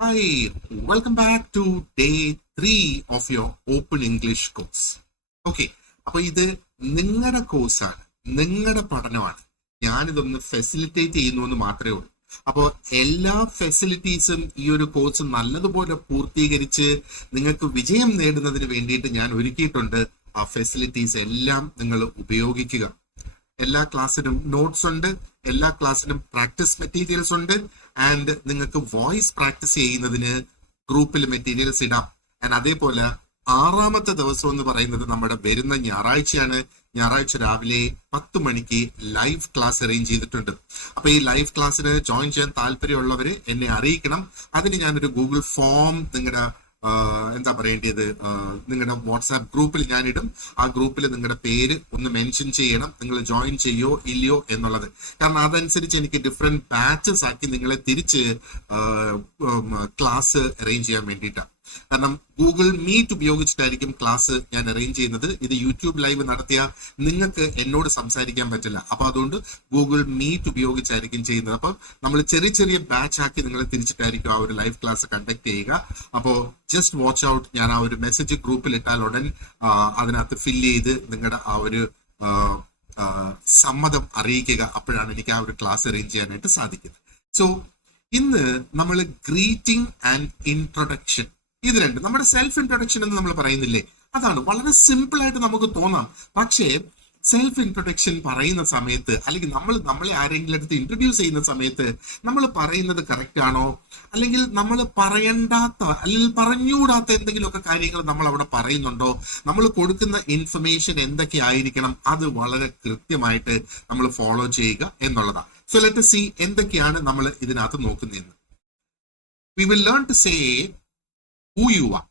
Hi, welcome back to day 3 of your Open English course. Okay, അപ്പോൾ ഇത് നിങ്ങളുടെ കോഴ്സാണ്, നിങ്ങളുടെ പഠനമാണ്. ഞാനിതൊന്ന് ഫെസിലിറ്റേറ്റ് ചെയ്യുന്നു എന്ന് മാത്രമേ ഉള്ളൂ. അപ്പോൾ എല്ലാ ഫെസിലിറ്റീസും ഈ ഒരു കോഴ്സ് നല്ലതുപോലെ പൂർത്തീകരിച്ച് നിങ്ങൾക്ക് വിജയം നേടുന്നതിന് വേണ്ടിയിട്ട് ഞാൻ ഒരുക്കിയിട്ടുണ്ട്. ആ ഫെസിലിറ്റീസ് എല്ലാം നിങ്ങൾ ഉപയോഗിക്കുക. എല്ലാ ക്ലാസ്സിനും നോട്ട്സ് ഉണ്ട്, എല്ലാ ക്ലാസ്സിനും പ്രാക്ടീസ് മെറ്റീരിയൽസ് ഉണ്ട്. ആൻഡ് നിങ്ങൾക്ക് വോയിസ് പ്രാക്ടീസ് ചെയ്യുന്നതിന് ഗ്രൂപ്പിൽ മെറ്റീരിയൽസ് ഇടാം. ആൻഡ് അതേപോലെ 6ാമത്തെ ദിവസം എന്ന് പറയുന്നത് നമ്മുടെ വരുന്ന ഞായറാഴ്ചയാണ്. ഞായറാഴ്ച രാവിലെ 10 മണിക്ക് ലൈവ് ക്ലാസ് അറേഞ്ച് ചെയ്തിട്ടുണ്ട്. അപ്പൊ ഈ ലൈവ് ക്ലാസ്സിന് ജോയിൻ ചെയ്യാൻ താല്പര്യമുള്ളവര് എന്നെ അറിയിക്കണം. അതിന് ഞാനൊരു ഗൂഗിൾ ഫോം നിങ്ങളുടെ എന്താ പറയേണ്ടത്, നിങ്ങളുടെ വാട്സാപ്പ് ഗ്രൂപ്പിൽ ഞാനിടും. ആ ഗ്രൂപ്പിൽ നിങ്ങളുടെ പേര് ഒന്ന് മെൻഷൻ ചെയ്യണം, നിങ്ങൾ ജോയിൻ ചെയ്യോ ഇല്ലയോ എന്നുള്ളത്. കാരണം അതനുസരിച്ച് എനിക്ക് ഡിഫറെന്റ് ബാച്ചസ് ആക്കി നിങ്ങളെ തിരിച്ച് ക്ലാസ് അറേഞ്ച് ചെയ്യാൻ വേണ്ടിയിട്ടാണ്. കാരണം ഗൂഗിൾ മീറ്റ് ഉപയോഗിച്ചിട്ടായിരിക്കും ക്ലാസ് ഞാൻ അറേഞ്ച് ചെയ്യുന്നത്. ഇത് യൂട്യൂബ് ലൈവ് നടത്തിയ നിങ്ങൾക്ക് എന്നോട് സംസാരിക്കാൻ പറ്റില്ല. അപ്പൊ അതുകൊണ്ട് ഗൂഗിൾ മീറ്റ് ഉപയോഗിച്ചായിരിക്കും ചെയ്യുന്നത്. അപ്പം നമ്മൾ ചെറിയ ചെറിയ ബാച്ച് ആക്കി നിങ്ങളെ തിരിച്ചിട്ടായിരിക്കും ആ ഒരു ലൈവ് ക്ലാസ് കണ്ടക്ട് ചെയ്യുക. അപ്പോൾ ജസ്റ്റ് വാച്ച് ഔട്ട്. ഞാൻ ആ ഒരു മെസ്സേജ് ഗ്രൂപ്പിൽ ഇട്ടാൽ ഉടൻ അതിനകത്ത് ഫില്ല് ചെയ്ത് നിങ്ങളുടെ ആ ഒരു സമ്മതം അറിയിക്കുക. അപ്പോഴാണ് എനിക്ക് ആ ഒരു ക്ലാസ് അറേഞ്ച് ചെയ്യാനായിട്ട് സാധിക്കുന്നത്. സോ ഇന്ന് നമ്മൾ ഗ്രീറ്റിംഗ് ആൻഡ് ഇൻട്രൊഡക്ഷൻ, ഇത് രണ്ട്, നമ്മുടെ സെൽഫ് ഇൻട്രൊഡക്ഷൻ എന്ന് നമ്മൾ പറയുന്നില്ലേ, അതാണ്. വളരെ സിമ്പിൾ ആയിട്ട് നമുക്ക് തോന്നാം. പക്ഷേ സെൽഫ് ഇൻട്രൊഡക്ഷൻ പറയുന്ന സമയത്ത്, അല്ലെങ്കിൽ നമ്മളെ ആരെങ്കിലും അടുത്ത് ഇൻട്രൊഡ്യൂസ് ചെയ്യുന്ന സമയത്ത് നമ്മൾ പറയുന്നത് കറക്റ്റ് ആണോ, അല്ലെങ്കിൽ നമ്മൾ പറയണ്ടാത്ത അല്ലെങ്കിൽ പറഞ്ഞുകൂടാത്ത എന്തെങ്കിലുമൊക്കെ കാര്യങ്ങൾ നമ്മൾ അവിടെ പറയുന്നുണ്ടോ, നമ്മൾ കൊടുക്കുന്ന ഇൻഫർമേഷൻ എന്തൊക്കെ ആയിരിക്കണം, അത് വളരെ കൃത്യമായിട്ട് നമ്മൾ ഫോളോ ചെയ്യുക എന്നുള്ളതാണ്. സോ ലെറ്റ് us see എന്തൊക്കെയാണ് നമ്മൾ ഇതിനകത്ത് നോക്കുന്നതെന്ന്. We will learn to say who you are,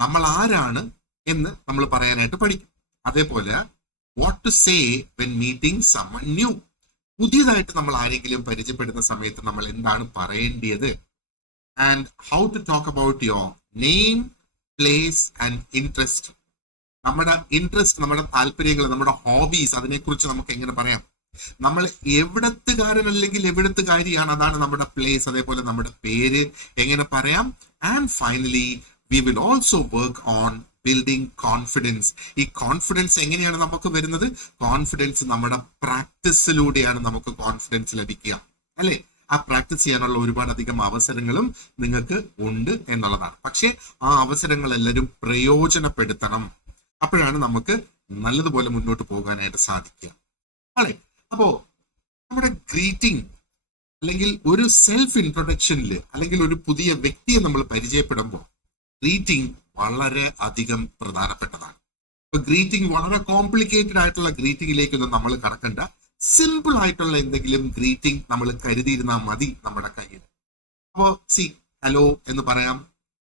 നമ്മൾ ആരാണ് എന്ന് നമ്മൾ പറയാനായിട്ട് പഠിക്കും. അതേപോലെ what to say when meeting someone new, പുതിയതായിട്ട് നമ്മൾ ആരെങ്കിലും പരിചയപ്പെടുന്ന സമയത്ത് നമ്മൾ എന്താണ് പറയേണ്ടത്. And how to talk about your name, place and interest. നമ്മുടെ ഇൻട്രസ്റ്റ്, നമ്മുടെ താല്പര്യങ്ങൾ, നമ്മുടെ ഹോബീസ്, അതിനെക്കുറിച്ച് നമുക്ക് എങ്ങനെ പറയാം. നമ്മൾ എവിടത്തുകാരൻ അല്ലെങ്കിൽ എവിടത്തുകാരിയാണ്, അതാണ് നമ്മുടെ പ്ലേസ്. അതേപോലെ നമ്മുടെ പേര് എങ്ങനെ പറയാം. And finally we will also work on building confidence. ഈ കോൺഫിഡൻസ് എങ്ങനെയാണ് നമുക്ക് വരുന്നത്? കോൺഫിഡൻസ് നമ്മുടെ പ്രാക്ടീസിലൂടെയാണ് നമുക്ക് കോൺഫിഡൻസ് ലഭിക്കുക, അല്ലെ? ആ പ്രാക്ടീസ് ചെയ്യാനുള്ള ഒരുപാട് അധികം അവസരങ്ങളും നിങ്ങൾക്ക് ഉണ്ട് എന്നുള്ളതാണ്. പക്ഷെ ആ അവസരങ്ങൾ എല്ലാവരും പ്രയോജനപ്പെടുത്തണം. അപ്പോഴാണ് നമുക്ക് നല്ലതുപോലെ മുന്നോട്ട് പോകാനായിട്ട് സാധിക്കുക, അല്ലെ? അപ്പോ നമ്മുടെ ഗ്രീറ്റിംഗ് അല്ലെങ്കിൽ ഒരു സെൽഫ് ഇൻട്രൊഡക്ഷനിൽ അല്ലെങ്കിൽ ഒരു പുതിയ വ്യക്തിയെ നമ്മൾ പരിചയപ്പെടുമ്പോൾ ഗ്രീറ്റിംഗ് വളരെ അധികം പ്രധാനപ്പെട്ടതാണ്. ഇപ്പൊ ഗ്രീറ്റിംഗ് വളരെ കോംപ്ലിക്കേറ്റഡ് ആയിട്ടുള്ള ഗ്രീറ്റിംഗിലേക്കൊന്നും നമ്മൾ കടക്കണ്ട. സിമ്പിൾ ആയിട്ടുള്ള എന്തെങ്കിലും ഗ്രീറ്റിംഗ് നമ്മൾ കരുതിയിരുന്നാൽ മതി നമ്മുടെ കയ്യിൽ. അപ്പോ ഹലോ എന്ന് പറയാം,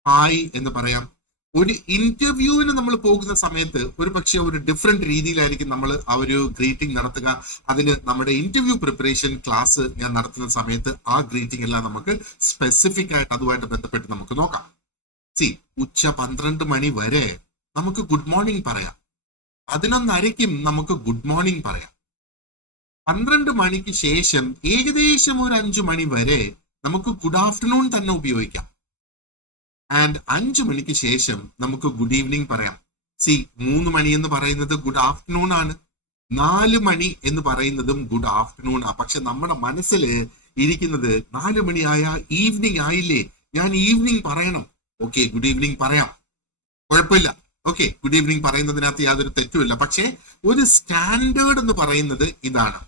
ഹായ് എന്ന് പറയാം. ഒരു ഇന്റർവ്യൂവിന് നമ്മൾ പോകുന്ന സമയത്ത് ഒരു പക്ഷെ ഒരു ഡിഫറെന്റ് രീതിയിലായിരിക്കും നമ്മൾ ആ ഒരു ഗ്രീറ്റിംഗ് നടത്തുക. അതിന് നമ്മുടെ ഇന്റർവ്യൂ പ്രിപ്പറേഷൻ ക്ലാസ് ഞാൻ നടത്തുന്ന സമയത്ത് ആ ഗ്രീറ്റിംഗ് എല്ലാം നമുക്ക് സ്പെസിഫിക് ആയിട്ട് അതുമായിട്ട് ബന്ധപ്പെട്ട് നമുക്ക് നോക്കാം. ഉച്ച 12 മണി വരെ നമുക്ക് ഗുഡ് മോർണിംഗ് പറയാം. 11:30 നമുക്ക് ഗുഡ് മോർണിംഗ് പറയാം. 12 മണിക്ക് ശേഷം ഏകദേശം ഒരു 5 മണി വരെ നമുക്ക് ഗുഡ് ആഫ്റ്റർനൂൺ തന്നെ ഉപയോഗിക്കാം. ആൻഡ് 5 മണിക്ക് ശേഷം നമുക്ക് ഗുഡ് ഈവനിങ് പറയാം. 3 മണി എന്ന് പറയുന്നത് ഗുഡ് ആഫ്റ്റർനൂൺ ആണ്, 4 മണി എന്ന് പറയുന്നതും ഗുഡ് ആഫ്റ്റർനൂൺ ആണ്. പക്ഷെ നമ്മുടെ മനസ്സിൽ ഇരിക്കുന്നത് 4 മണി ആയ ഈവനിങ് ആയില്ലേ, ഞാൻ ഈവനിങ് പറയണം. ഓക്കെ, ഗുഡ് ഈവനിങ് പറയാം, കുഴപ്പമില്ല. ഓക്കെ, ഗുഡ് ഈവനിങ് പറയുന്നതിനകത്ത് യാതൊരു തെറ്റുമില്ല. പക്ഷെ ഒരു സ്റ്റാൻഡേർഡ് എന്ന് പറയുന്നത് ഇതാണ്.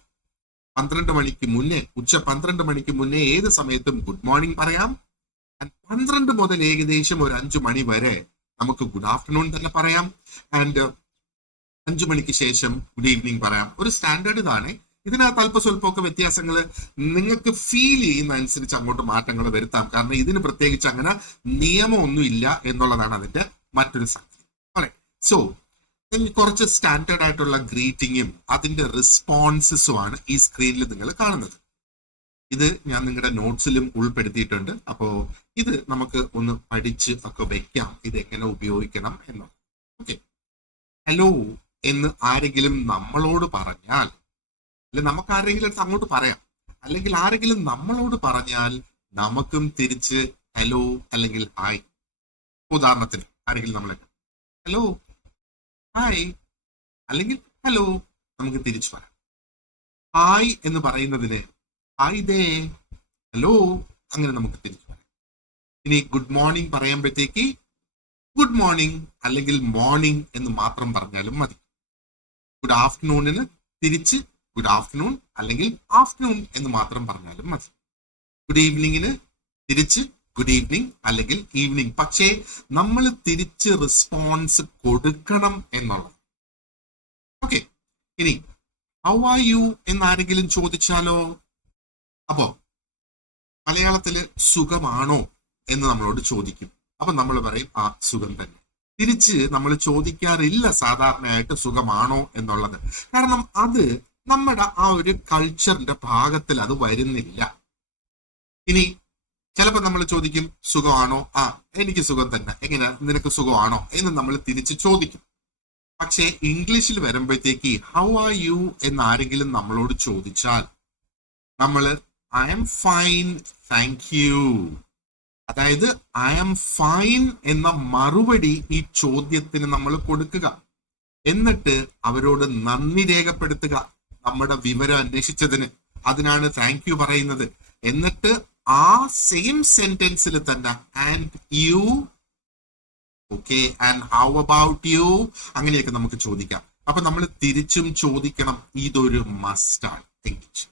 12 മണിക്ക് മുന്നേ, ഉച്ച 12 മണിക്ക് മുന്നേ ഏത് സമയത്തും ഗുഡ് മോർണിംഗ് പറയാം. 12 മുതൽ ഏകദേശം ഒരു 5 മണി വരെ നമുക്ക് ഗുഡ് ആഫ്റ്റർനൂൺ തന്നെ പറയാം. ആൻഡ് 5 മണിക്ക് ശേഷം ഗുഡ് ഈവനിങ് പറയാം. ഒരു സ്റ്റാൻഡേർഡ് ഇതാണ്. ഇതിനകത്ത് അല്പ സ്വല്പമൊക്കെ വ്യത്യാസങ്ങൾ നിങ്ങൾക്ക് ഫീൽ ചെയ്യുന്ന അനുസരിച്ച് അങ്ങോട്ട് മാറ്റങ്ങൾ വരുത്താം. കാരണം ഇതിന് പ്രത്യേകിച്ച് അങ്ങനെ നിയമമൊന്നും ഇല്ല എന്നുള്ളതാണ് അതിന്റെ മറ്റൊരു സംഗതി. സോ കുറച്ച് സ്റ്റാൻഡേർഡ് ആയിട്ടുള്ള ഗ്രീറ്റിങ്ങും അതിന്റെ റെസ്പോൺസസും ആണ് ഈ സ്ക്രീനിൽ നിങ്ങൾ കാണുന്നത്. ഇത് ഞാൻ നിങ്ങളുടെ നോട്ട്സിലും ഉൾപ്പെടുത്തിയിട്ടുണ്ട്. അപ്പോ ഇത് നമുക്ക് ഒന്ന് പഠിച്ച് ഒക്കെ വെക്കാം, ഇത് എങ്ങനെ ഉപയോഗിക്കണം എന്ന്. ഓക്കെ, ഹലോ എന്ന് ആരെങ്കിലും നമ്മളോട് പറഞ്ഞാൽ, അല്ലെ നമുക്ക് ആരെങ്കിലും അങ്ങോട്ട് പറയാം, അല്ലെങ്കിൽ ആരെങ്കിലും നമ്മളോട് പറഞ്ഞാൽ നമുക്കും തിരിച്ച് ഹലോ അല്ലെങ്കിൽ ഹായ്. ഉദാഹരണത്തിന് ആരെങ്കിലും നമ്മളെ ഹലോ ഹായ് അല്ലെങ്കിൽ ഹലോ നമുക്ക് തിരിച്ചു പറയാം. ഹായ് എന്ന് പറയുന്നതിന് ഹായ് ദേ, ഹലോ അങ്ങനെ നമുക്ക് തിരിച്ചു പറയാം. ഇനി ഗുഡ് മോർണിംഗ് പറയുമ്പോഴത്തേക്ക് ഗുഡ് മോർണിംഗ് അല്ലെങ്കിൽ മോർണിംഗ് എന്ന് മാത്രം പറഞ്ഞാലും മതി. ഗുഡ് ആഫ്റ്റർനൂണിന് തിരിച്ച് ഗുഡ് ആഫ്റ്റർനൂൺ അല്ലെങ്കിൽ ആഫ്റ്റർനൂൺ എന്ന് മാത്രം പറഞ്ഞാലും മതി. ഗുഡ് ഈവനിങ്ങിന് തിരിച്ച് ഗുഡ് ഈവനിങ് അല്ലെങ്കിൽ ഈവനിങ്. പക്ഷേ നമ്മൾ തിരിച്ച് റെസ്പോൺസ് കൊടുക്കണം എന്നുള്ളത്. ഓക്കെ, ഇനി ഹൗ ആർ യു എന്നാരെങ്കിലും ചോദിച്ചാലോ? അപ്പോ മലയാളത്തില് സുഖമാണോ എന്ന് നമ്മളോട് ചോദിക്കും. അപ്പൊ നമ്മൾ പറയും ആ സുഖം തന്നെ. തിരിച്ച് നമ്മൾ ചോദിക്കാറില്ല സാധാരണയായിട്ട് സുഖമാണോ എന്നുള്ളത്. കാരണം അത് നമ്മുടെ ആ ഒരു കൾച്ചറിന്റെ ഭാഗത്തിൽ അത് വരുന്നില്ല. ഇനി ചിലപ്പോൾ നമ്മൾ ചോദിക്കും സുഖമാണോ? ആ എനിക്ക് സുഖം തന്നെ. എങ്ങനെ, നിനക്ക് സുഖമാണോ എന്ന് നമ്മൾ തിരിച്ച് ചോദിക്കും. പക്ഷേ ഇംഗ്ലീഷിൽ വരുമ്പോഴത്തേക്ക് ഹൗ ആർ യു എന്ന് ആരെങ്കിലും നമ്മളോട് ചോദിച്ചാൽ നമ്മൾ I am fine thank you, അതായത് ഐ ആം ഫൈൻ എന്ന മറുപടി ഈ ചോദ്യത്തിന് നമ്മൾ കൊടുക്കുക. എന്നിട്ട് അവരോട് നന്ദി രേഖപ്പെടുത്തുക നമ്മുടെ വിവരം അന്വേഷിച്ചതിന്. അതിനാണ് താങ്ക് യു പറയുന്നത്. എന്നിട്ട് ആ സെയിം സെന്റൻസിൽ തന്നെ and you, okay, and how about you, അങ്ങനെയൊക്കെ നമുക്ക് ചോദിക്കാം. അപ്പൊ നമ്മൾ തിരിച്ചും ചോദിക്കണം. ഇതൊരു മസ്റ്റാണ് ഇംഗ്ലീഷ്.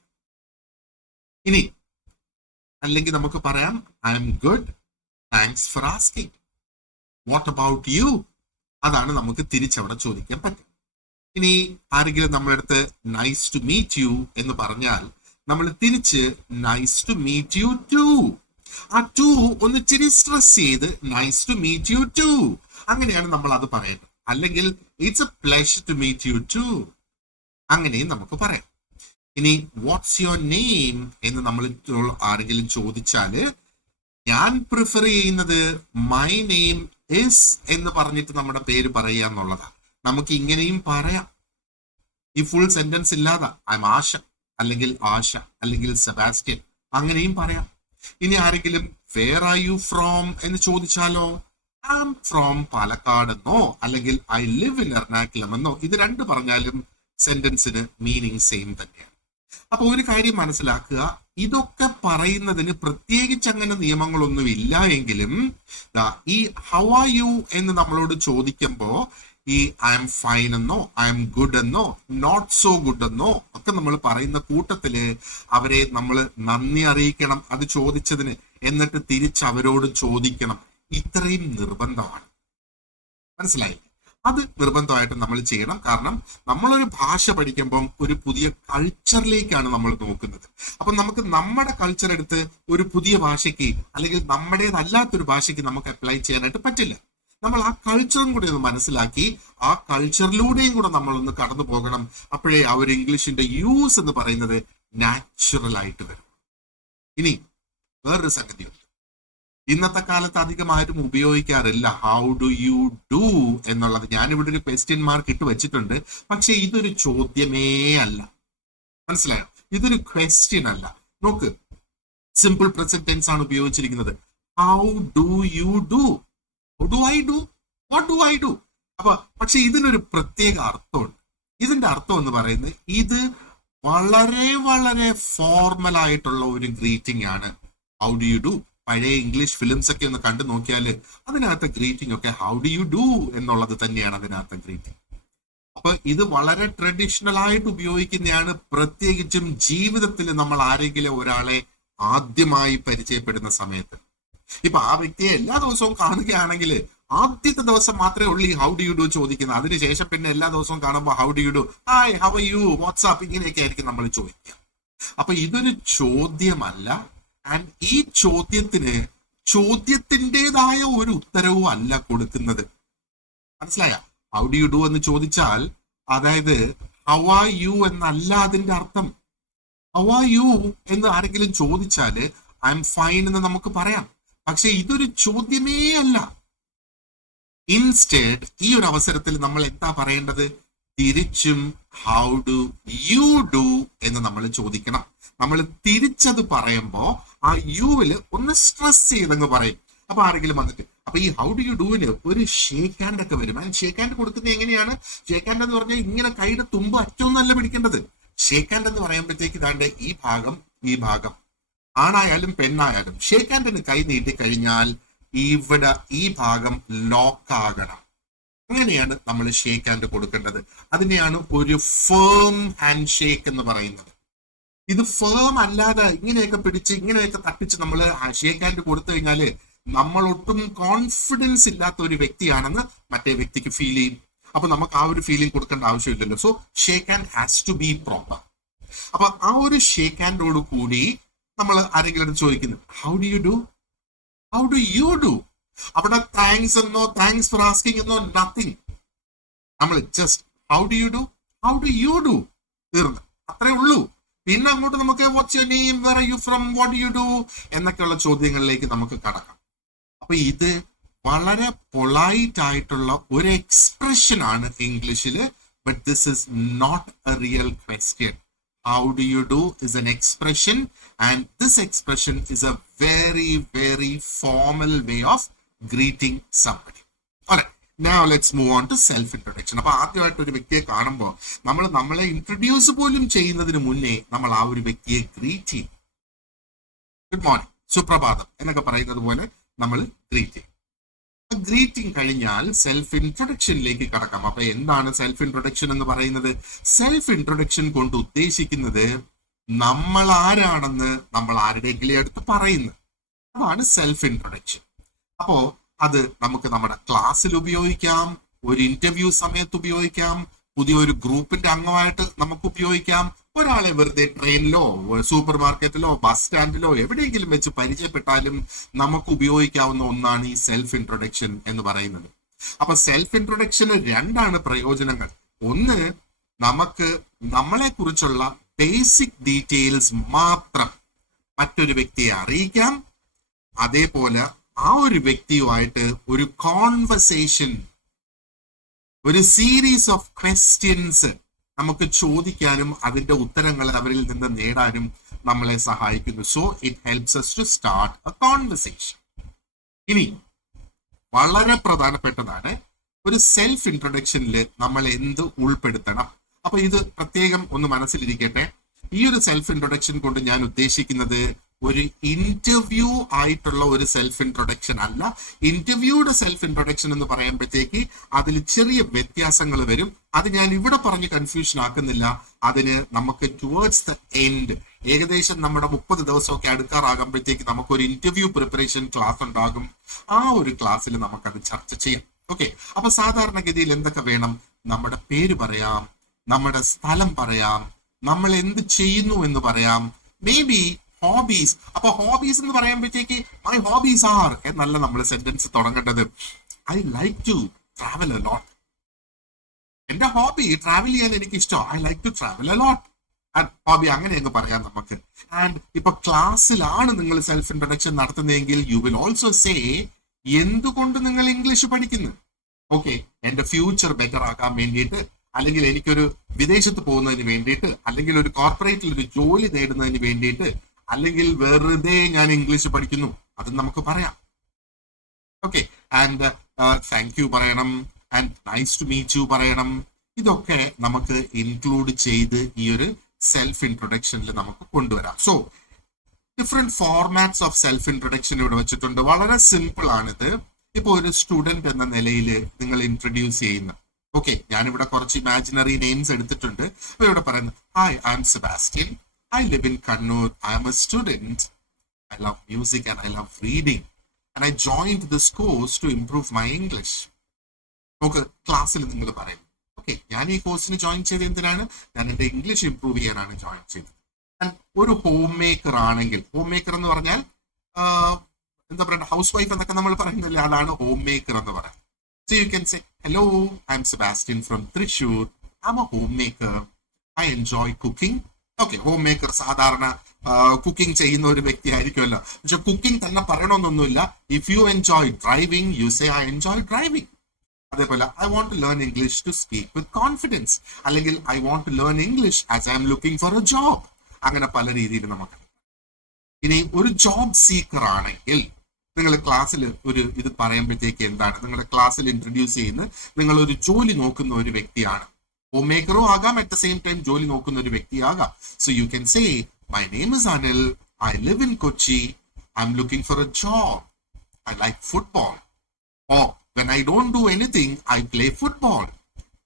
ഇനി അല്ലെങ്കിൽ നമുക്ക് പറയാം I M good, thanks for asking, what about you, അതാണ് നമുക്ക് തിരിച്ചവിടെ ചോദിക്കാൻ പറ്റും. ഇനി ആരെങ്കിലും നമ്മുടെ അടുത്ത് നൈസ് ടു മീറ്റ് യു എന്ന് പറഞ്ഞാൽ നമ്മൾ തിരിച്ച് nice to meet you too. ആ ടു ഒന്ന് ഇച്ചിരി സ്ട്രെസ് ചെയ്ത് nice to meet you too, അങ്ങനെയാണ് നമ്മൾ അത് പറയുന്നത്. അല്ലെങ്കിൽ it's a pleasure to meet you too, അങ്ങനെയും നമുക്ക് പറയാം. ഇനി വാട്ട്സ് യുവർ നെയിം എന്ന് നമ്മൾ ആരെങ്കിലും ചോദിച്ചാല് ഞാൻ പ്രിഫർ ചെയ്യുന്നത് മൈ നെയിം ഇസ് എന്ന് പറഞ്ഞിട്ട് നമ്മുടെ പേര് പറയുക എന്നുള്ളതാണ്. നമുക്ക് ഇങ്ങനെയും പറയാം, ഈ ഫുൾ സെന്റൻസ് ഇല്ലാതെ ഐ എം ആശ അല്ലെങ്കിൽ ആശ അല്ലെങ്കിൽ സെബാസ്റ്റ്യൻ, അങ്ങനെയും പറയാം. ഇനി ആരെങ്കിലും വേർ ആർ യു ഫ്രോം എന്ന് ചോദിച്ചാലോ ഐ ആം ഫ്രോം പാലക്കാട് എന്നോ അല്ലെങ്കിൽ ഐ ലിവ് ഇൻ എറണാകുളം എന്നോ, ഇത് രണ്ട് പറഞ്ഞാലും സെന്റൻസിന് മീനിങ് സെയിം തന്നെയാണ്. അപ്പൊ ഒരു കാര്യം മനസ്സിലാക്കുക, ഇതൊക്കെ പറയുന്നതിന് പ്രത്യേകിച്ച് അങ്ങനെ നിയമങ്ങളൊന്നും ഇല്ല എങ്കിലും ഈ ഹൗ ആർ യു എന്ന് നമ്മളോട് ചോദിക്കുമ്പോ ഈ ഐ എം ഫൈൻ എന്നോ ഐ എം ഗുഡ് എന്നോ നോട്ട് സോ ഗുഡ് എന്നോ ഒക്കെ നമ്മൾ പറയുന്ന കൂട്ടത്തില് അവരെ നമ്മൾ നന്ദി അറിയിക്കണം അത് ചോദിച്ചതിന്. എന്നിട്ട് തിരിച്ച് അവരോട് ചോദിക്കണം. ഇത്രയും നിർബന്ധമാണ്. മനസ്സിലായി? അത് നിർബന്ധമായിട്ട് നമ്മൾ ചെയ്യണം. കാരണം നമ്മളൊരു ഭാഷ പഠിക്കുമ്പം ഒരു പുതിയ കൾച്ചറിലേക്കാണ് നമ്മൾ നോക്കുന്നത്. അപ്പൊ നമുക്ക് നമ്മുടെ കൾച്ചർ എടുത്ത് ഒരു പുതിയ ഭാഷയ്ക്ക് അല്ലെങ്കിൽ നമ്മുടേതല്ലാത്തൊരു ഭാഷയ്ക്ക് നമുക്ക് അപ്ലൈ ചെയ്യാനായിട്ട് പറ്റില്ല. നമ്മൾ ആ കൾച്ചറും കൂടി ഒന്ന് മനസ്സിലാക്കി ആ കൾച്ചറിലൂടെയും കൂടെ നമ്മളൊന്ന് കടന്നു പോകണം. അപ്പോഴേ ആ ഒരു ഇംഗ്ലീഷിന്റെ യൂസ് എന്ന് പറയുന്നത് നാച്ചുറൽ ആയിട്ട് വരും. ഇനി വേറൊരു സംഗതിയുണ്ട്, ഇന്നത്തെ കാലത്ത് അധികം ആരും ഉപയോഗിക്കാറില്ല ഹൗ ഡു യു ഡു എന്നുള്ളത്. ഞാനിവിടെ ഒരു ക്വസ്റ്റ്യൻ മാർക്ക് ഇട്ട് വെച്ചിട്ടുണ്ട്. പക്ഷെ ഇതൊരു ചോദ്യമേ അല്ല. മനസ്സിലായോ? ഇതൊരു ക്വസ്റ്റ്യൻ അല്ല. നോക്ക്, സിമ്പിൾ പ്രസന്റ് ടെൻസ് ആണ് ഉപയോഗിച്ചിരിക്കുന്നത്. How do you do, how do I do, what do I do. അപ്പൊ പക്ഷെ ഇതിനൊരു പ്രത്യേക അർത്ഥമുണ്ട്. ഇതിന്റെ അർത്ഥം എന്ന് പറയുന്നത് ഇത് വളരെ വളരെ ഫോർമൽ ആയിട്ടുള്ള ഒരു ഗ്രീറ്റിംഗ് ആണ്. ഹൗ ഡു യു ഡു, പഴയ ഇംഗ്ലീഷ് ഫിലിംസ് ഒക്കെ ഒന്ന് കണ്ടു നോക്കിയാൽ അതിനകത്ത് ഗ്രീറ്റിംഗ് ഒക്കെ ഹൗ ഡു യു ഡു എന്നുള്ളത് തന്നെയാണ് അതിനകത്ത് ഗ്രീറ്റിംഗ്. അപ്പൊ ഇത് വളരെ ട്രഡീഷണൽ ആയിട്ട് ഉപയോഗിക്കുന്നതാണ്. പ്രത്യേകിച്ചും ജീവിതത്തിൽ നമ്മൾ ആരെങ്കിലും ഒരാളെ ആദ്യമായി പരിചയപ്പെടുന്ന സമയത്ത്. ഇപ്പൊ ആ വ്യക്തിയെ എല്ലാ ദിവസവും കാണുകയാണെങ്കിൽ ആദ്യത്തെ ദിവസം മാത്രമേ ഉള്ളൂ ഈ ഹൗ ഡു യു ഡു ചോദിക്കുന്നത്. അതിനുശേഷം പിന്നെ എല്ലാ ദിവസവും കാണുമ്പോൾ how do you do, hi, how are you, WhatsApp, ഇങ്ങനെയൊക്കെ ആയിരിക്കും നമ്മൾ ചോദിക്കുക. അപ്പൊ ഇതൊരു ചോദ്യമല്ല. ആൻഡ് ഈ ചോദ്യത്തിൻ്റെതായ ഒരു ഉത്തരവും അല്ല കൊടുക്കുന്നത്. മനസ്സിലായ? ഹൗ ഡു യു ഡു എന്ന് ചോദിച്ചാൽ അതായത് ഹൗ ആർ യു എന്നല്ല അതിന്റെ അർത്ഥം. ഹൗ ആർ യു എന്ന് ആരെങ്കിലും ചോദിച്ചാല് ഐ എം ഫൈൻ എന്ന് നമുക്ക് പറയാം. പക്ഷെ ഇതൊരു ചോദ്യമേ അല്ല. ഇൻസ്റ്റെഡ് ഈ ഒരു അവസരത്തിൽ നമ്മൾ എന്താ പറയേണ്ടത്? തിരിച്ചും ഹൗ ഡു യു ഡു എന്ന് നമ്മൾ ചോദിക്കണം. നമ്മൾ തിരിച്ചത് പറയുമ്പോ ആ യുവില് ഒന്ന് സ്ട്രെസ് ചെയ്തങ്ങ് പറയും. അപ്പൊ ആരെങ്കിലും വന്നിട്ട് അപ്പൊ ഈ ഹൗ ഡു യു ഡൂവിന് ഒരു ഷേക്ക് ഹാൻഡ് ഒക്കെ വരും. ആൻഡ് ഷേക്ക് ഹാൻഡ് കൊടുക്കുന്നത് എങ്ങനെയാണ്? ഷേക്ക് ഹാൻഡ് എന്ന് പറഞ്ഞാൽ ഇങ്ങനെ കൈയുടെ തുമ്പ് അറ്റൊന്നല്ല പിടിക്കേണ്ടത്. ഷേക്ക് ഹാൻഡ് എന്ന് പറയുമ്പോഴത്തേക്ക് ഇതാണ്ട് ഈ ഭാഗം ആണായാലും പെണ്ണായാലും ഷേക്ക് ഹാൻഡിന് കൈ നീട്ടി കഴിഞ്ഞാൽ ഇവിടെ ഈ ഭാഗം ലോക്ക് ആകണം. അങ്ങനെയാണ് നമ്മൾ ഷേക്ക് ഹാൻഡ് കൊടുക്കേണ്ടത്. അതിനെയാണ് ഒരു ഫേം ഹാൻഡ് ഷേക്ക് എന്ന് പറയുന്നത്. ഇത് ഫേം അല്ലാതെ ഇങ്ങനെയൊക്കെ പിടിച്ച് ഇങ്ങനെയൊക്കെ തട്ടിച്ച് നമ്മൾ ഷേക്ക് ഹാൻഡ് കൊടുത്തു കഴിഞ്ഞാല് നമ്മൾ ഒട്ടും കോൺഫിഡൻസ് ഇല്ലാത്ത ഒരു വ്യക്തിയാണെന്ന് മറ്റേ വ്യക്തിക്ക് ഫീൽ ചെയ്യും. അപ്പൊ നമുക്ക് ആ ഒരു ഫീലിംഗ് കൊടുക്കേണ്ട ആവശ്യമില്ലല്ലോ. So shake hand has to be proper. അപ്പൊ ആ ഒരു ഷേക്ക് ഹാൻഡോട് കൂടി നമ്മൾ ആരെങ്കിലും ചോദിക്കുന്നു how do you do, how do you do. അവിടെ താങ്ക്സ് എന്നോ താങ്ക്സ് ഫോർ ആസ്കിങ് എന്നോ നത്തിങ്. നമ്മൾ just how do you do, how do you do, തീർന്നു, അത്രേ ഉള്ളൂ. പിന്നെ അങ്ങോട്ട് നമുക്ക് what's your name, where are you from, what do you do എന്നൊക്കെയുള്ള ചോദ്യങ്ങളിലേക്ക് നമുക്ക് കടക്കാം. അപ്പൊ ഇത് വളരെ പൊളൈറ്റ് ആയിട്ടുള്ള ഒരു എക്സ്പ്രഷൻ ആണ് ഇംഗ്ലീഷില്. But this is not a real question. How do you do is an expression and this expression is a very very formal way of greeting somebody. Now let's move on to self introduction. അപ്പൊ ആദ്യമായിട്ട് ഒരു വ്യക്തിയെ കാണുമ്പോൾ നമ്മൾ നമ്മളെ introduce പോലും ചെയ്യുന്നതിന് മുന്നേ നമ്മൾ ആ ഒരു വ്യക്തിയെ ഗ്രീറ്റ് ചെയ്യും. ഗുഡ് മോർണിംഗ്, സുപ്രഭാതം എന്നൊക്കെ പറയുന്നത് പോലെ നമ്മൾ ഗ്രീറ്റ് ചെയ്യും. ഗ്രീറ്റിംഗ് കഴിഞ്ഞാൽ സെൽഫ് ഇൻട്രൊഡക്ഷനിലേക്ക് കടക്കാം. അപ്പൊ എന്താണ് സെൽഫ് ഇൻട്രൊഡക്ഷൻ എന്ന് പറയുന്നത്? സെൽഫ് ഇൻട്രൊഡക്ഷൻ കൊണ്ട് ഉദ്ദേശിക്കുന്നത് നമ്മൾ ആരാണെന്ന് നമ്മൾ ആരുടെയെങ്കിലും അടുത്ത് പറയുന്നത്. അതാണ് സെൽഫ് ഇൻട്രൊഡക്ഷൻ. അപ്പോ അത് നമുക്ക് നമ്മുടെ ക്ലാസ്സിൽ ഉപയോഗിക്കാം, ഒരു ഇന്റർവ്യൂ സമയത്ത് ഉപയോഗിക്കാം, പുതിയൊരു ഗ്രൂപ്പിന്റെ അംഗമായിട്ട് നമുക്ക് ഉപയോഗിക്കാം, ഒരാളെ വെറുതെ ട്രെയിനിലോ സൂപ്പർ മാർക്കറ്റിലോ ബസ് സ്റ്റാൻഡിലോ എവിടെയെങ്കിലും വെച്ച് പരിചയപ്പെട്ടാലും നമുക്ക് ഉപയോഗിക്കാവുന്ന ഒന്നാണ് ഈ സെൽഫ് ഇൻട്രൊഡക്ഷൻ എന്ന് പറയുന്നത്. അപ്പൊ സെൽഫ് ഇൻട്രൊഡക്ഷന് രണ്ടാണ് പ്രയോജനങ്ങൾ. ഒന്ന്, നമുക്ക് നമ്മളെ കുറിച്ചുള്ള ബേസിക് ഡീറ്റെയിൽസ് മാത്രം മറ്റൊരു വ്യക്തിയെ അറിയിക്കാം. അതേപോലെ ആ ഒരു വ്യക്തിയുമായിട്ട് ഒരു കോൺവെർസേഷൻ, ഒരു സീരീസ് ഓഫ് ക്വസ്റ്റ്യൻസ് നമുക്ക് ചോദിക്കാനും അതിന്റെ ഉത്തരങ്ങൾ അവരിൽ നിന്ന് നേടാനും നമ്മളെ സഹായിക്കുന്നു. So it helps us to start a conversation. ഇനി വളരെ പ്രധാനപ്പെട്ടതാണ് ഒരു സെൽഫ് ഇൻട്രൊഡക്ഷനിൽ നമ്മൾ എന്ത് ഉൾപ്പെടുത്തണം. അപ്പൊ ഇത് പ്രത്യേകം ഒന്ന് മനസ്സിലിരിക്കട്ടെ. ഈ ഒരു സെൽഫ് ഇൻട്രൊഡക്ഷൻ കൊണ്ട് ഞാൻ ഉദ്ദേശിക്കുന്നത് ഒരു ഇന്റർവ്യൂ ആയിട്ടുള്ള ഒരു സെൽഫ് ഇൻട്രൊഡക്ഷൻ അല്ല. ഇന്റർവ്യൂയുടെ സെൽഫ് ഇൻട്രൊഡക്ഷൻ എന്ന് പറയുമ്പോഴത്തേക്ക് അതിൽ ചെറിയ വ്യത്യാസങ്ങൾ വരും. അത് ഞാൻ ഇവിടെ പറഞ്ഞ് കൺഫ്യൂഷൻ ആക്കുന്നില്ല. അതിന് നമുക്ക് ടുവേർഡ്സ് ദ എൻഡ്, ഏകദേശം നമ്മുടെ 30 ദിവസമൊക്കെ അടുക്കാറാകുമ്പോഴത്തേക്ക് നമുക്കൊരു ഇന്റർവ്യൂ പ്രിപ്പറേഷൻ ക്ലാസ് ഉണ്ടാകും. ആ ഒരു ക്ലാസ്സിൽ നമുക്കത് ചർച്ച ചെയ്യാം. ഓക്കെ, അപ്പൊ സാധാരണഗതിയിൽ എന്തൊക്കെ വേണം? നമ്മുടെ പേര് പറയാം, നമ്മുടെ സ്ഥലം പറയാം, നമ്മൾ എന്ത് ചെയ്യുന്നു എന്ന് പറയാം, മേ ബി ഹോബീസ്. അപ്പൊ ഹോബീസ് എന്ന് പറയുമ്പോഴത്തേക്ക് മൈ ഹോബീസ് ആർ എന്നല്ല നമ്മൾ സെന്റൻസ് തുടങ്ങേണ്ടത്. I like to travel a lot. എന്റെ ഹോബി ട്രാവൽ ചെയ്യാൻ എനിക്ക് ഇഷ്ടം. I like to travel a lot. Hobby അങ്ങനെ അങ്ങ് പറയാം നമുക്ക്. ആൻഡ് ഇപ്പൊ ക്ലാസ്സിലാണ് നിങ്ങൾ സെൽഫ് ഇൻട്രൊഡക്ഷൻ നടത്തുന്നതെങ്കിൽ യു വിൽ ഓൾസോ സേ എന്തുകൊണ്ട് നിങ്ങൾ ഇംഗ്ലീഷ് പഠിക്കുന്നു. ഓക്കെ, എന്റെ ഫ്യൂച്ചർ ബെറ്റർ ആക്കാൻ വേണ്ടിയിട്ട്, അല്ലെങ്കിൽ എനിക്കൊരു വിദേശത്ത് പോകുന്നതിന് വേണ്ടിയിട്ട്, അല്ലെങ്കിൽ ഒരു കോർപ്പറേറ്റിൽ ഒരു ജോലി നേടുന്നതിന് വേണ്ടിയിട്ട്, അല്ലെങ്കിൽ വെറുതെ ഞാൻ ഇംഗ്ലീഷ് പഠിക്കുന്നു, അത് നമുക്ക് പറയാം. ഓക്കെ, ആൻഡ് താങ്ക് യു പറയണം, and nice to meet you പറയണം. ഇതൊക്കെ നമുക്ക് ഇൻക്ലൂഡ് ചെയ്ത് ഈ ഒരു സെൽഫ് ഇൻട്രൊഡക്ഷനിൽ നമുക്ക് കൊണ്ടുവരാം. So different formats of self introduction ഇവിടെ വെച്ചിട്ടുണ്ട്. വളരെ സിമ്പിൾ ആണിത്. ഇപ്പൊ ഒരു സ്റ്റുഡന്റ് എന്ന നിലയിൽ നിങ്ങൾ ഇൻട്രൊഡ്യൂസ് ചെയ്യുന്ന, ഓക്കെ, ഞാനിവിടെ കുറച്ച് ഇമാജിനറി നെയിംസ് എടുത്തിട്ടുണ്ട്. അപ്പൊ ഇവിടെ പറയുന്നത് hi, I M Sebastian, I live in Kannur. I am a student. I love music and I love reading. And I joined this course to improve my English. നമുക്ക് ക്ലാസ്സിൽ നിങ്ങൾ പറയും, ഓക്കെ, ഞാൻ ഈ കോഴ്സിന് ജോയിൻ ചെയ്ത് എന്തിനാണ്? ഞാൻ എന്റെ ഇംഗ്ലീഷ് ഇംപ്രൂവ് ചെയ്യാനാണ് ജോയിൻ ചെയ്തത്. ഒരു ഹോം മേക്കർ ആണെങ്കിൽ, ഹോം മേക്കർ എന്ന് പറഞ്ഞാൽ എന്താ പറയുക, ഹൗസ് വൈഫ് എന്നൊക്കെ നമ്മൾ പറയുന്നില്ല, അതാണ് ഹോം മേക്കർ എന്ന് പറയുന്നത്. So you can say, hello, I'm Sebastian from Thrissur. I'm a homemaker. I enjoy cooking. Okay, homemaker സാധാരണ കുക്കിംഗ് ചെയ്യുന്ന ഒരു വ്യക്തി ആയിരിക്കുമല്ലോ. പക്ഷെ കുക്കിംഗ് തന്നെ പറയണമെന്നൊന്നുമില്ല. If you enjoy driving, you say I enjoy driving. അതേപോലെ I want to learn English to speak with confidence, അല്ലെങ്കിൽ I want to learn English as I am looking for a job, അങ്ങനെ പല രീതിയിൽ നമുക്ക്. ഇനി ഒരു ജോബ് സീക്കർ ആണെങ്കിൽ നിങ്ങൾ ക്ലാസ്സിൽ ഒരു ഇത് പറയുമ്പോഴത്തേക്ക് എന്താണ്, നിങ്ങളുടെ ക്ലാസ്സിൽ ഇൻട്രൊഡ്യൂസ് ചെയ്യുന്ന നിങ്ങൾ ഒരു ജോലി നോക്കുന്ന ഒരു വ്യക്തിയാണ്. ഹോം മേക്കറോ ആകാം, അറ്റ് ദ സെയിം ടൈം ജോലി നോക്കുന്ന ഒരു വ്യക്തിയാകാം. So you can say my name is Anil, I live in Kochi, I am looking for a job, I like football. Or when I don't do anything, I play football.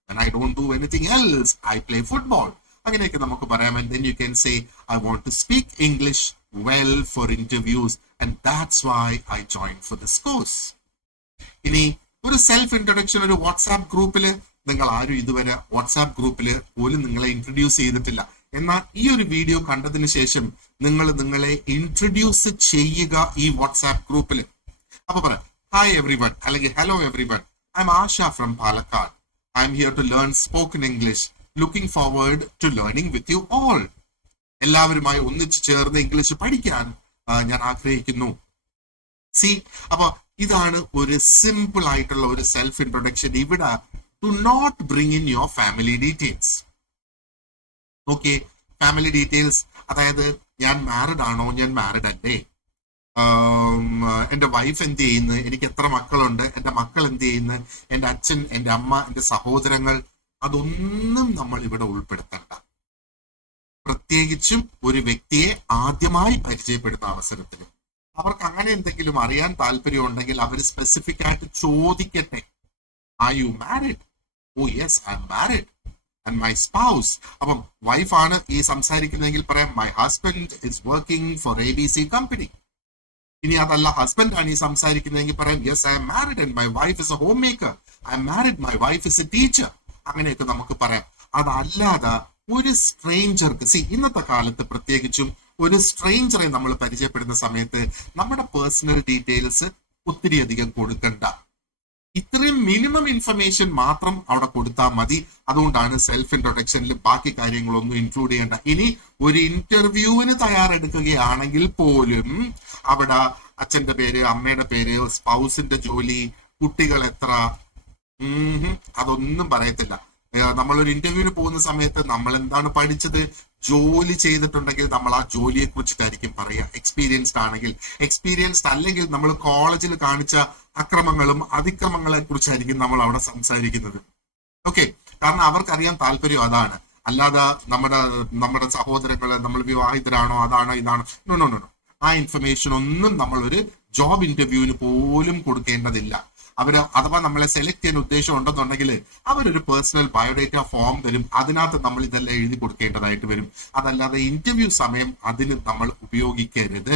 When I don't do anything else, I play football. അങ്ങനെയൊക്കെ നമുക്ക് പറയാം. And then you can say, I want to speak English well for interviews and that's why I joined for this course. ഇനി ഒരു self introduction ഒരു WhatsApp ഗ്രൂപ്പിൽ, നിങ്ങൾ ആരും ഇതുവരെ വാട്സാപ്പ് ഗ്രൂപ്പിൽ പോലും നിങ്ങളെ ഇൻട്രൊഡ്യൂസ് ചെയ്തിട്ടില്ല. എന്നാൽ ഈ ഒരു വീഡിയോ കണ്ടതിന് ശേഷം നിങ്ങൾ നിങ്ങളെ ഇൻട്രൊഡ്യൂസ് ചെയ്യുക ഈ വാട്സാപ്പ് ഗ്രൂപ്പിൽ. അപ്പൊ പറയാം, Hi everyone, അല്ലെങ്കിൽ hello everyone, I'm Asha from Palakkad. I'm here to learn spoken English. Looking forward to learning with you all. എല്ലാവരുമായി ഒന്നിച്ചു ചേർന്ന് ഇംഗ്ലീഷ് പഠിക്കാൻ ഞാൻ ആഗ്രഹിക്കുന്നു. സി, അപ്പൊ ഇതാണ് ഒരു സിമ്പിൾ ആയിട്ടുള്ള ഒരു സെൽഫ് ഇൻട്രൊഡക്ഷൻ. ഇവിടെ to not bring in your family details. Okay, family details, അതായത് ഞാൻ മാരിഡ് ആണോ, ഞാൻ മാരിഡ് അല്ലേ, എന്റെ വൈഫ് എന്ത് ചെയ്യുന്നു, എനിക്ക് എത്ര മക്കളുണ്ട്, എന്റെ മക്കൾ എന്ത് ചെയ്യുന്നു, എന്റെ അച്ഛൻ, എന്റെ അമ്മ, എന്റെ സഹോദരങ്ങൾ, അതൊന്നും നമ്മൾ ഇവിടെ ഉൾപ്പെടുത്തണ്ട. പ്രത്യേകിച്ചും ഒരു വ്യക്തിയെ ആദ്യമായി പരിചയപ്പെടുന്ന അവസരത്തിൽ അവർക്ക് അങ്ങനെ എന്തെങ്കിലും അറിയാൻ താല്പര്യം ഉണ്ടെങ്കിൽ അവർ സ്പെസിഫിക് ആയിട്ട് ചോദിക്കട്ടെ. Are you married? Oh yes, I am married and my spouse. അപ്പം വൈഫാണ് ഈ സംസാരിക്കുന്നതെങ്കിൽ പറയാം, my husband is working for ABC company. ഇനി അതല്ല, ഹസ്ബൻഡ് ആണ് ഈ സംസാരിക്കുന്നതെങ്കിൽ പറയാം, yes I am married and my wife is a home maker, I am married, my wife is a teacher. അങ്ങനെയൊക്കെ നമുക്ക് പറയാം. അതല്ലാതെ ഒരു സ്ട്രേഞ്ചർക്ക്, ഇന്നത്തെ കാലത്ത് പ്രത്യേകിച്ചും ഒരു സ്ട്രേഞ്ചറെ നമ്മൾ പരിചയപ്പെടുന്ന സമയത്ത് നമ്മുടെ പേഴ്സണൽ ഡീറ്റെയിൽസ് ഒത്തിരി അധികം കൊടുക്കണ്ട. ഇത്രയും മിനിമം ഇൻഫർമേഷൻ മാത്രം അവിടെ കൊടുത്താൽ മതി. അതുകൊണ്ടാണ് സെൽഫ് ഇൻട്രൊഡക്ഷനിൽ ബാക്കി കാര്യങ്ങളൊന്നും ഇൻക്ലൂഡ് ചെയ്യേണ്ട. ഇനി ഒരു ഇന്റർവ്യൂവിന് തയ്യാറെടുക്കുകയാണെങ്കിൽ പോലും അവിടെ അച്ഛന്റെ പേര്, അമ്മയുടെ പേര്, സ്പൗസിന്റെ ജോലി, കുട്ടികൾ എത്ര, അതൊന്നും പറയത്തില്ല. നമ്മളൊരു ഇന്റർവ്യൂവിന് പോകുന്ന സമയത്ത് നമ്മൾ എന്താണ് പഠിച്ചത്, ജോലി ചെയ്തിട്ടുണ്ടെങ്കിൽ നമ്മൾ ആ ജോലിയെ കുറിച്ചിട്ടായിരിക്കും പറയുക. എക്സ്പീരിയൻസ്ഡ് ആണെങ്കിൽ, എക്സ്പീരിയൻസ്ഡ് അല്ലെങ്കിൽ നമ്മൾ കോളേജിൽ കാണിച്ച അക്രമങ്ങളും അതിക്രമങ്ങളെ കുറിച്ചായിരിക്കും നമ്മൾ അവിടെ സംസാരിക്കുന്നത്. ഓക്കെ, കാരണം അവർക്കറിയാൻ താല്പര്യം അതാണ്. അല്ലാതെ നമ്മുടെ സഹോദരങ്ങള്, നമ്മൾ വിവാഹിതരാണോ, അതാണോ ഇതാണോ, നോ. ആ ഇൻഫർമേഷൻ ഒന്നും നമ്മളൊരു ജോബ് ഇന്റർവ്യൂവിന് പോലും കൊടുക്കേണ്ടതില്ല. അവര് അഥവാ നമ്മളെ സെലക്ട് ചെയ്യാൻ ഉദ്ദേശം ഉണ്ടെന്നുണ്ടെങ്കിൽ അവരൊരു പേഴ്സണൽ ബയോഡേറ്റ ഫോം തരും, അതിനകത്ത് നമ്മൾ ഇതെല്ലാം എഴുതി കൊടുക്കേണ്ടതായിട്ട് വരും. അതല്ലാതെ ഇന്റർവ്യൂ സമയം അതിന് നമ്മൾ ഉപയോഗിക്കരുത്.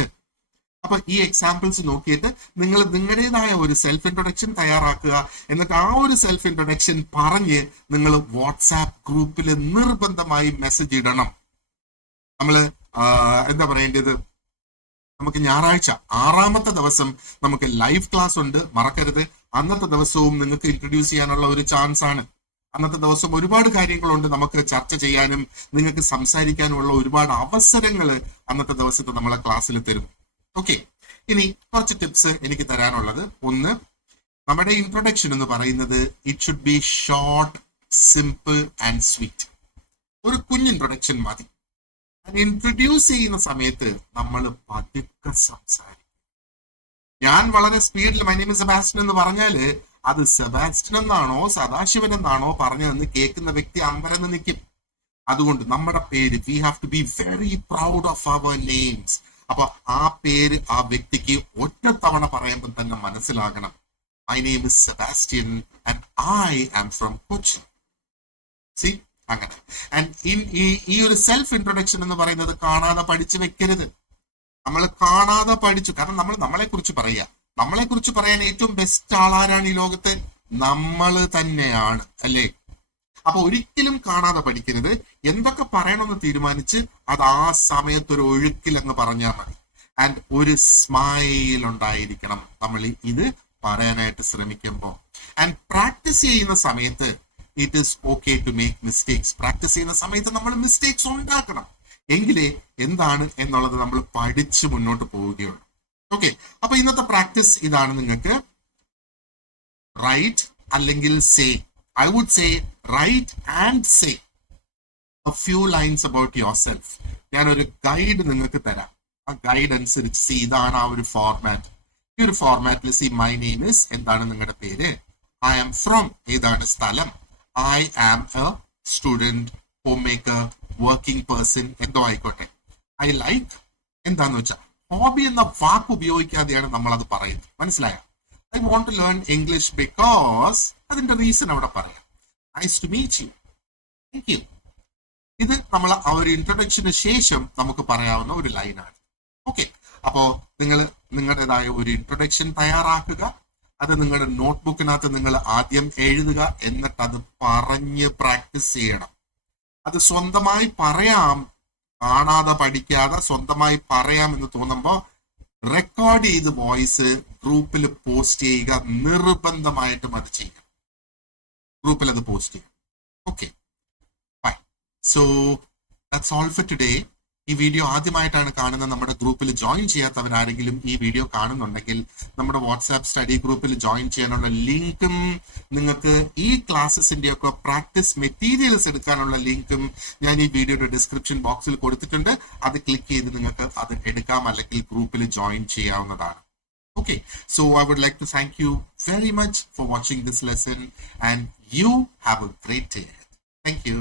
അപ്പൊ ഈ എക്സാമ്പിൾസ് നോക്കിയിട്ട് നിങ്ങൾ നിങ്ങളുടേതായ ഒരു സെൽഫ് ഇൻട്രൊഡക്ഷൻ തയ്യാറാക്കുക. എന്നിട്ട് ആ ഒരു സെൽഫ് ഇൻട്രൊഡക്ഷൻ പറഞ്ഞ് നിങ്ങൾ വാട്സാപ്പ് ഗ്രൂപ്പിൽ നിർബന്ധമായി മെസ്സേജ് ഇടണം. നമ്മള് എന്താ പറയേണ്ടത്, നമുക്ക് ഞായറാഴ്ച 6ാമത്തെ ദിവസം നമുക്ക് ലൈവ് ക്ലാസ് ഉണ്ട്, മറക്കരുത്. അന്നത്തെ ദിവസവും നിങ്ങൾക്ക് ഇൻട്രൊഡ്യൂസ് ചെയ്യാനുള്ള ഒരു ചാൻസ് ആണ്. അന്നത്തെ ദിവസം ഒരുപാട് കാര്യങ്ങളുണ്ട് നമുക്ക് ചർച്ച ചെയ്യാനും നിങ്ങൾക്ക് സംസാരിക്കാനുമുള്ള ഒരുപാട് അവസരങ്ങൾ അന്നത്തെ ദിവസത്തെ നമ്മളെ ക്ലാസ്സിൽ തരും. ഓക്കെ, ഇനി കുറച്ച് ടിപ്സ് എനിക്ക് തരാനുള്ളത്. ഒന്ന്, നമ്മുടെ ഇൻട്രൊഡക്ഷൻ എന്ന് പറയുന്നത് it should be short, simple and sweet. ഒരു കുഞ്ഞ് ഇൻട്രൊഡക്ഷൻ മതി. ഇൻട്രൊഡ്യൂസ് ചെയ്യുന്ന സമയത്ത് നമ്മൾ പതുക്കെ സംസാരിക്കും. ഞാൻ വളരെ സ്പീഡിൽ മൈ നെയിം ഇസ് സെബാസ്റ്റ്യൻ എന്ന് പറഞ്ഞാല് അത് സെബാസ്റ്റ്യൻ എന്നാണോ സദാശിവൻ എന്നാണോ പറഞ്ഞതെന്ന് കേൾക്കുന്ന വ്യക്തി അമ്പരന്ന് നിൽക്കും. അതുകൊണ്ട് നമ്മുടെ പേര്, we have to be very proud of our names. അപ്പൊ ആ പേര് ആ വ്യക്തിക്ക് ഒറ്റ തവണ പറയുമ്പോൾ തന്നെ മനസ്സിലാകണം. My name is Sebastian and I am from Kochi. See, അങ്ങനെ. ആൻഡ് ഈ ഒരു സെൽഫ് ഇൻട്രൊഡക്ഷൻ എന്ന് പറയുന്നത് കാണാതെ പഠിച്ചു വെക്കരുത്. നമ്മൾ കാണാതെ പഠിച്ചു, കാരണം നമ്മൾ നമ്മളെ കുറിച്ച് പറയുക. നമ്മളെ കുറിച്ച് പറയാൻ ഏറ്റവും ബെസ്റ്റ് ആളാരാണ് ഈ ലോകത്ത്? നമ്മൾ തന്നെയാണ്, അല്ലേ? അപ്പൊ ഒരിക്കലും കാണാതെ പഠിക്കരുത്. എന്തൊക്കെ പറയണമെന്ന് തീരുമാനിച്ച് അത് ആ സമയത്ത് ഒരു ഒഴുക്കിൽ അങ്ങ് പറഞ്ഞാൽ മതി. ആൻഡ് ഒരു സ്മൈൽ ഉണ്ടായിരിക്കണം നമ്മൾ ഇത് പറയാനായിട്ട് ശ്രമിക്കുമ്പോൾ. ആൻഡ് പ്രാക്ടീസ് ചെയ്യുന്ന സമയത്ത് it is okay to make mistakes. Practice ചെയ്യുന്ന സമയത്ത് നമ്മൾ മിസ്റ്റേക്സ് ഉണ്ടാക്കണം, എങ്കിലേ എന്താണ് എന്നുള്ളത് നമ്മൾ പഠിച്ച് മുന്നോട്ട് പോവുകയുള്ളൂ. ഓക്കെ, അപ്പൊ ഇന്നത്തെ പ്രാക്ടീസ് ഇതാണ്. നിങ്ങൾക്ക് റൈറ്റ് അല്ലെങ്കിൽ say, I would say write and say a few lines about yourself. ഞാനൊരു ഗൈഡ് നിങ്ങൾക്ക് തരാം. ആ ഗൈഡ് അനുസരിച്ച് ഇതാണ് ആ ഒരു ഫോർമാറ്റ്. ഈ ഒരു ഫോർമാറ്റിൽ മൈ നെയിം ഇസ്, എന്താണ് നിങ്ങളുടെ പേര്, ഐ ആം ഫ്രോം, ഏതാണ് സ്ഥലം, I am a student, home maker, working person, എന്തോ ആയിക്കോട്ടെ. ഐ ലൈക്ക്, എന്താന്ന് വെച്ചാൽ ഹോബി എന്ന വാക്ക് ഉപയോഗിക്കാതെയാണ് നമ്മൾ അത് പറയുന്നത്. മനസ്സിലായോ? I want to learn English because, അതിന്റെ റീസൺ അവിടെ പറയാം. Nice to meet you, thank you. ഇത് നമ്മൾ ആ ഒരു ഇൻട്രൊഡക്ഷന് ശേഷം നമുക്ക് പറയാവുന്ന ഒരു ലൈനാണ്. ഓക്കെ, അപ്പോ നിങ്ങൾ നിങ്ങളുടേതായ ഒരു ഇൻട്രൊഡക്ഷൻ തയ്യാറാക്കുക. അത് നിങ്ങളുടെ നോട്ട്ബുക്കിനകത്ത് നിങ്ങൾ ആദ്യം എഴുതുക, എന്നിട്ട് അത് പറഞ്ഞ് പ്രാക്ടീസ് ചെയ്യണം. അത് സ്വന്തമായി പറയാം, കാണാതെ പഠിക്കാതെ സ്വന്തമായി പറയാം എന്ന് തോന്നുമ്പോൾ റെക്കോർഡ് ചെയ്ത് വോയിസ് ഗ്രൂപ്പിൽ പോസ്റ്റ് ചെയ്യുക. നിർബന്ധമായിട്ടും അത് ചെയ്യണം, ഗ്രൂപ്പിൽ അത് പോസ്റ്റ് ചെയ്യണം. Okay, bye. So that's all for today. ഈ വീഡിയോ ആദ്യമായിട്ടാണ് കാണുന്നത്, നമ്മുടെ ഗ്രൂപ്പിൽ ജോയിൻ ചെയ്യാത്തവരാരെങ്കിലും ഈ വീഡിയോ കാണുന്നുണ്ടെങ്കിൽ നമ്മുടെ വാട്സാപ്പ് സ്റ്റഡി ഗ്രൂപ്പിൽ ജോയിൻ ചെയ്യാനുള്ള ലിങ്കും നിങ്ങൾക്ക് ഈ ക്ലാസ്സസിന്റെ ഒക്കെ പ്രാക്ടീസ് മെറ്റീരിയൽസ് എടുക്കാനുള്ള ലിങ്കും ഞാൻ ഈ വീഡിയോയുടെ ഡിസ്ക്രിപ്ഷൻ ബോക്സിൽ കൊടുത്തിട്ടുണ്ട്. അത് ക്ലിക്ക് ചെയ്ത് നിങ്ങൾക്ക് അത് എടുക്കാം, അല്ലെങ്കിൽ ഗ്രൂപ്പിൽ ജോയിൻ ചെയ്യാവുന്നതാണ്. Okay, so I would like to thank you very much for watching this lesson, and you have a great day ahead. Thank you.